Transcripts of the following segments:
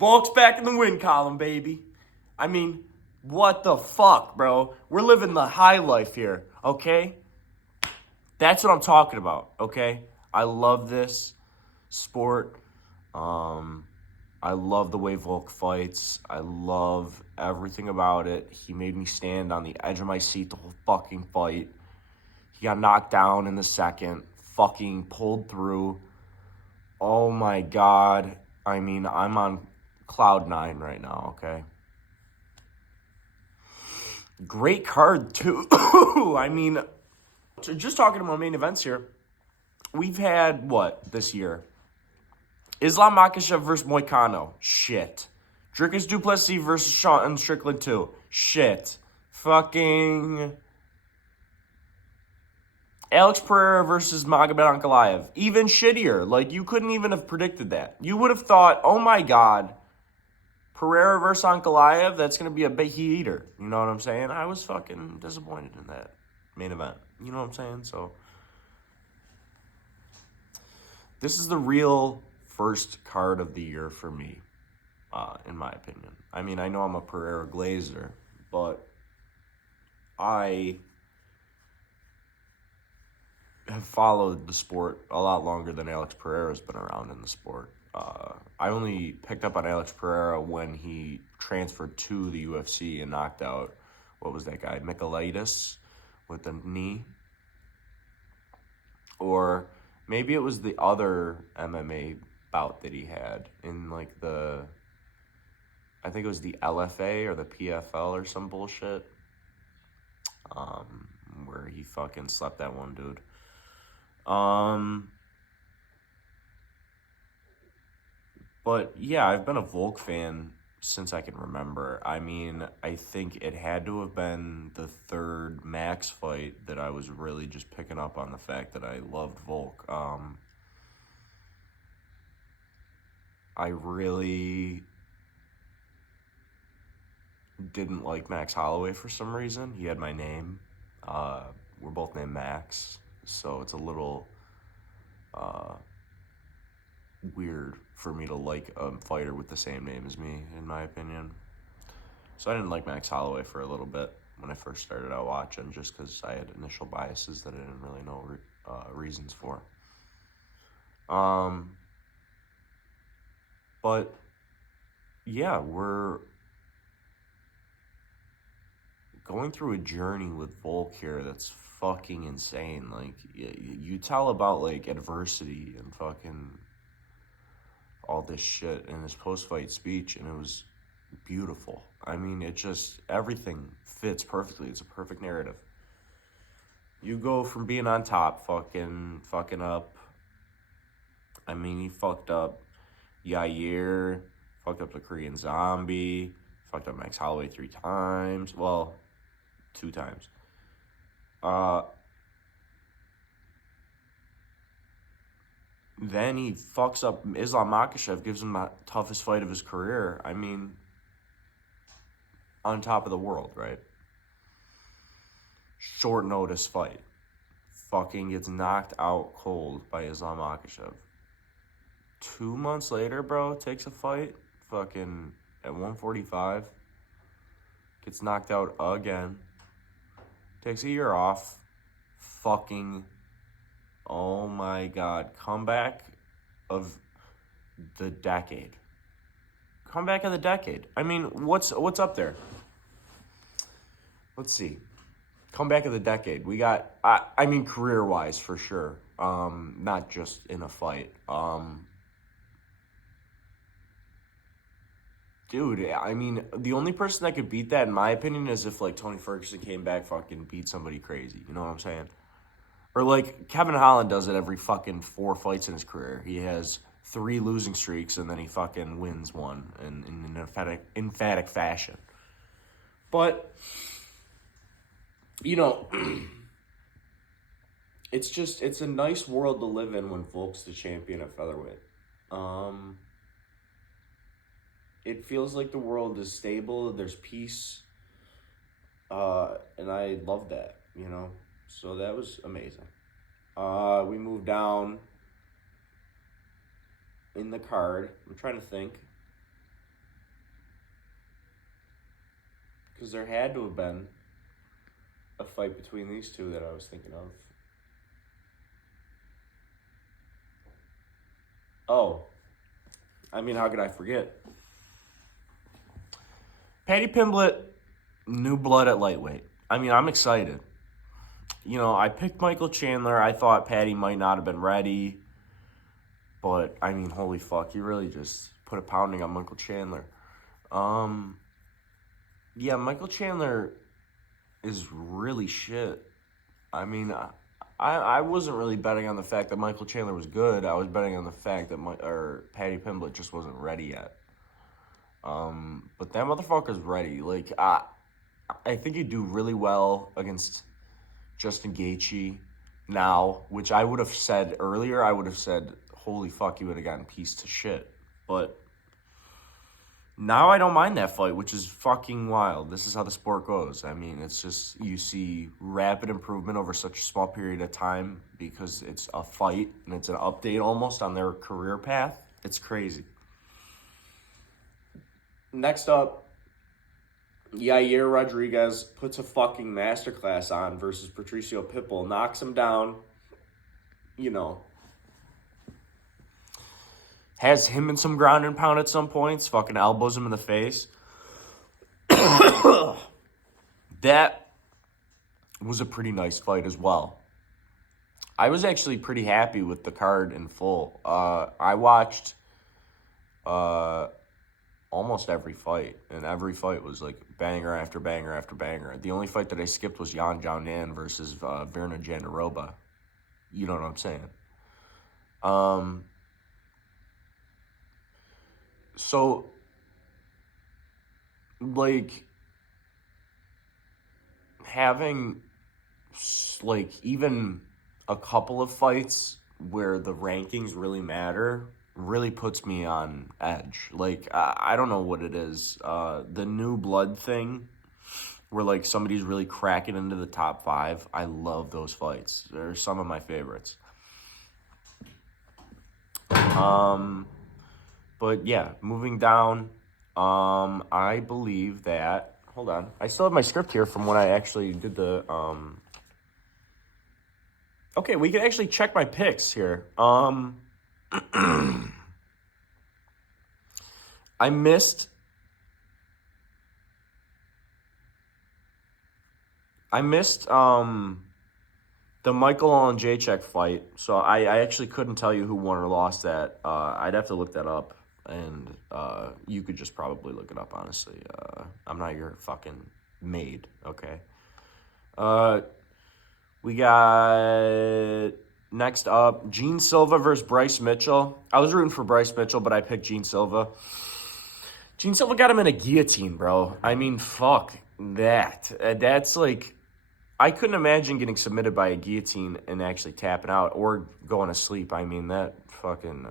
Volk's back in the win column, baby. I mean, what the fuck, bro? We're living the high life here, okay? That's what I'm talking about, okay? I love this sport. I love the way Volk fights. I love everything about it. He made me stand on the edge of my seat the whole fucking fight. He got knocked down in the second, fucking pulled through. Oh my God. I mean, I'm on cloud nine right now, okay? Great card, too. I mean, just talking about main events here, we've had, what, this year? Islam Makhachev versus Moicano. Shit. Dricus du Plessis versus Sean Strickland 2. Shit. Fucking Alex Pereira versus Magomed Ankalaev. Even shittier. Like, you couldn't even have predicted that. You would have thought, oh my God, Pereira versus Ankalaev, that's going to be a big heat eater. You know what I'm saying? I was fucking disappointed in that main event. You know what I'm saying? So, this is the real first card of the year for me, in my opinion. I mean, I know I'm a Pereira glazer, but I have followed the sport a lot longer than Alex Pereira's been around in the sport. I only picked up on Alex Pereira when he transferred to the UFC and knocked out, what was that guy, Michaelitis with the knee? Or maybe it was the other MMA bout that he had in like I think it was the LFA or the PFL or some bullshit, where he fucking slept that one dude. But yeah, I've been a Volk fan since I can remember. I mean, I think it had to have been the third Max fight that I was really just picking up on the fact that I loved Volk. I really didn't like Max Holloway for some reason. He had my name. We're both named Max, so it's a little weird for me to like a fighter with the same name as me, in my opinion. So I didn't like Max Holloway for a little bit when I first started out watching, just because I had initial biases that I didn't really know reasons for. But yeah, we're going through a journey with Volk here that's fucking insane. Like, you tell about like adversity and fucking all this shit in his post-fight speech, and it was beautiful. I mean, it just, everything fits perfectly. It's a perfect narrative. You go from being on top, fucking up. I mean, he fucked up Yair, fucked up the Korean Zombie, fucked up Max Holloway 3 times. Well, 2 times. Then he fucks up Islam Makhachev, gives him the toughest fight of his career. I mean, on top of the world, right? Short notice fight. Fucking gets knocked out cold by Islam Makhachev. 2 months later, bro, takes a fight. Fucking at 145. Gets knocked out again. Takes a year off. Fucking, oh my God. Comeback of the decade. Comeback of the decade. I mean, what's up there? Let's see. Comeback of the decade. We got, I mean, career-wise, for sure. Not just in a fight. Dude, I mean, the only person that could beat that, in my opinion, is if, like, Tony Ferguson came back, fucking beat somebody crazy. You know what I'm saying? Or, like, Kevin Holland does it every fucking 4 fights in his career. He has 3 losing streaks, and then he fucking wins one in an emphatic fashion. But, you know, it's a nice world to live in when Volk's the champion at featherweight. It feels like the world is stable, there's peace, and I love that, you know? So that was amazing. We moved down in the card. I'm trying to think. Because there had to have been a fight between these two that I was thinking of. Oh, I mean, how could I forget? Paddy Pimblett, new blood at lightweight. I mean, I'm excited. You know, I picked Michael Chandler. I thought Paddy might not have been ready. But, I mean, holy fuck, you really just put a pounding on Michael Chandler. Yeah, Michael Chandler is really shit. I mean, I wasn't really betting on the fact that Michael Chandler was good. I was betting on the fact that Paddy Pimblett just wasn't ready yet. But that motherfucker's ready. Like, I think he'd do really well against Justin Gaethje now, which I would have said earlier. I would have said, holy fuck, he would have gotten pieced to shit. But now I don't mind that fight, which is fucking wild. This is how the sport goes. I mean, it's just, you see rapid improvement over such a small period of time because it's a fight and it's an update almost on their career path. It's crazy. Next up, Yair Rodriguez puts a fucking masterclass on versus Patricio Pitbull. Knocks him down. You know. Has him in some ground and pound at some points. Fucking elbows him in the face. That was a pretty nice fight as well. I was actually pretty happy with the card in full. I watched almost every fight, and every fight was like banger after banger after banger. The only fight that I skipped was Yan Jiaonan versus Virna Jandiroba. You know what I'm saying? So, like, having, like, even a couple of fights where the rankings really matter really puts me on edge. Like, I don't know what it is. The new blood thing, where, like, somebody's really cracking into the top 5. I love those fights. They're some of my favorites. But yeah, moving down, I believe that, hold on, I still have my script here from when I actually did the, okay, we can actually check my picks here. I missed the Michael Jacek fight, so I actually couldn't tell you who won or lost that. I'd have to look that up, and you could just probably look it up, honestly. I'm not your fucking maid, okay? We got, next up, Gene Silva versus Bryce Mitchell. I was rooting for Bryce Mitchell, but I picked Gene Silva. Gene Silva got him in a guillotine, bro. I mean, fuck that. That's like, I couldn't imagine getting submitted by a guillotine and actually tapping out or going to sleep. I mean, that fucking,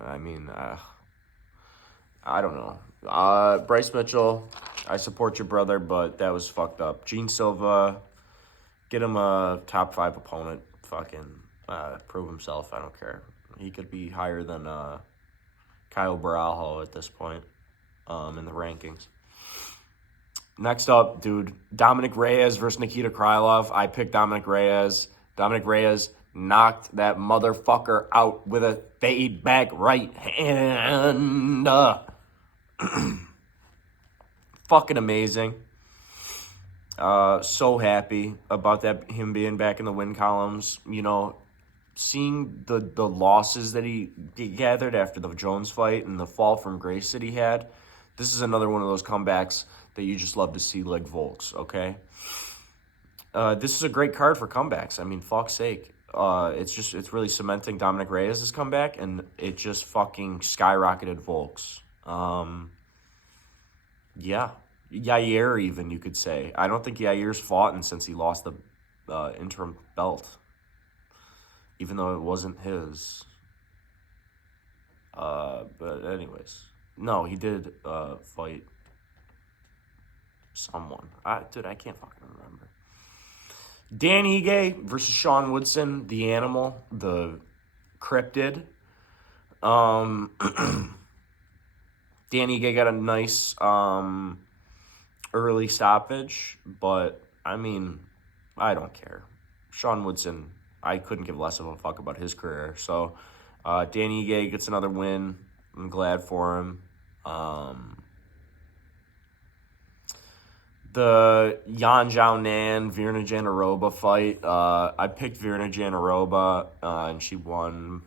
I don't know. Bryce Mitchell, I support your brother, but that was fucked up. Gene Silva, get him a top 5 opponent. Fucking prove himself. I don't care. He could be higher than Kyle Barajo at this point in the rankings. Next up, dude, Dominic Reyes versus Nikita Krylov. I picked Dominic Reyes. Dominic Reyes knocked that motherfucker out with a fade back right hand. Fucking amazing. So happy about that, him being back in the win columns. You know, seeing the losses that he gathered after the Jones fight and the fall from grace that he had. This is another one of those comebacks that you just love to see, like Volk's, okay? This is a great card for comebacks. I mean, fuck's sake. It's really cementing Dominic Reyes' comeback, and it just fucking skyrocketed Volk's. Yeah. Yair, even, you could say. I don't think Yair's fought since he lost the interim belt, even though it wasn't his. But anyways. No, he did fight someone. I can't fucking remember. Dan Ige versus Sean Woodson, the animal, the cryptid. Dan Ige got a nice early stoppage, but I mean, I don't care. Sean Woodson, I couldn't give less of a fuck about his career. So, Danny Ige gets another win. I'm glad for him. The Yan Zhao Nan, Virna Jandiroba fight. I picked Virna Jandiroba, and she won.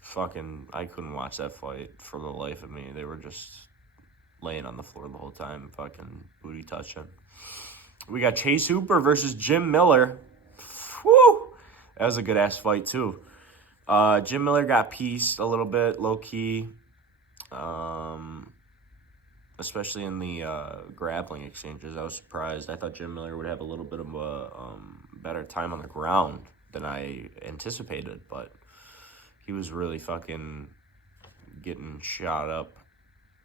Fucking, I couldn't watch that fight for the life of me. They were just laying on the floor the whole time, fucking booty touching. We got Chase Hooper versus Jim Miller. Whew! That was a good ass fight too. Jim Miller got pieced a little bit, low key. Especially in the grappling exchanges, I was surprised. I thought Jim Miller would have a little bit of a better time on the ground than I anticipated, but he was really fucking getting shot up.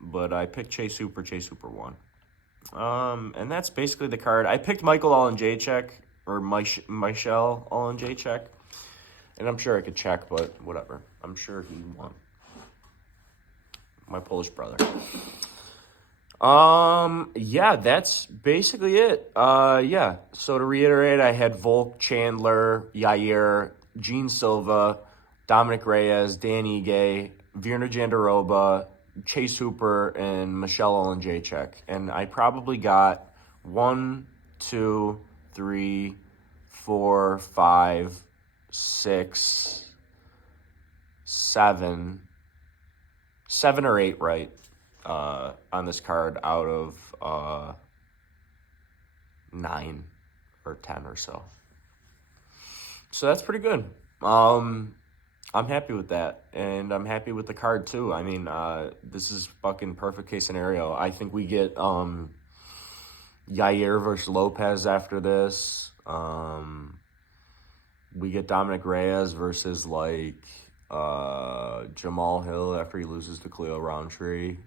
But I picked Chase Hooper. Chase Hooper won. And that's basically the card. I picked Michael Olenjacek, or Michel Olenjacek. And I'm sure I could check, but whatever. I'm sure he won. My Polish brother. Yeah, that's basically it. Yeah. So to reiterate, I had Volk, Chandler, Yair, Gene Silva, Dominic Reyes, Dan Ige, Virna Jandiroba, Chase Hooper, and Michelle Olenjacek. And I probably got 1, 2, 3, 4, 5, 6, 7 or 8 right on this card out of 9 or 10 or so. So that's pretty good. I'm happy with that, and I'm happy with the card too. I mean, this is fucking perfect case scenario. I think we get Yair versus Lopez after this. We get Dominic Reyes versus like Jamal Hill after he loses to Cleo Roundtree.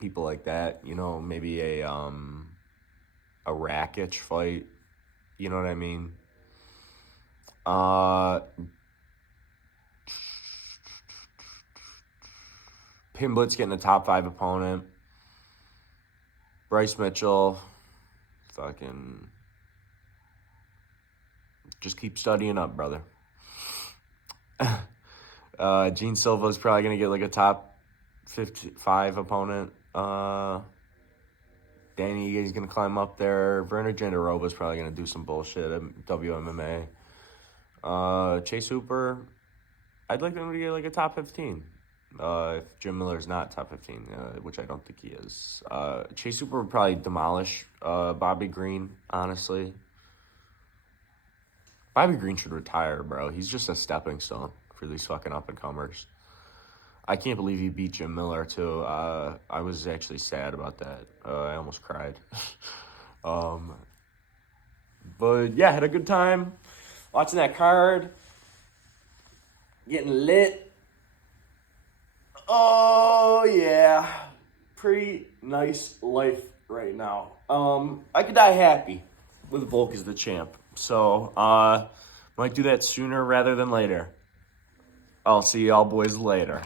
People like that, you know, maybe a Rakic fight. You know what I mean? Pimblett getting a top 5 opponent. Bryce Mitchell, fucking, just keep studying up, brother. Gene Silva's probably gonna get like a top 55 opponent. Danny is gonna climb up there. Virna Jandiroba's probably gonna do some bullshit at WMMA. Chase Hooper, I'd like them to get like a top 15. If Jim Miller's not top 15, which I don't think he is. Chase Hooper would probably demolish Bobby Green, honestly. Bobby Green should retire, bro. He's just a stepping stone for these fucking up-and-comers. I can't believe he beat Jim Miller, too. I was actually sad about that. I almost cried. But, yeah, had a good time watching that card. Getting lit. Oh, yeah. Pretty nice life right now. I could die happy with Volk as the champ. So, might do that sooner rather than later. I'll see y'all boys later.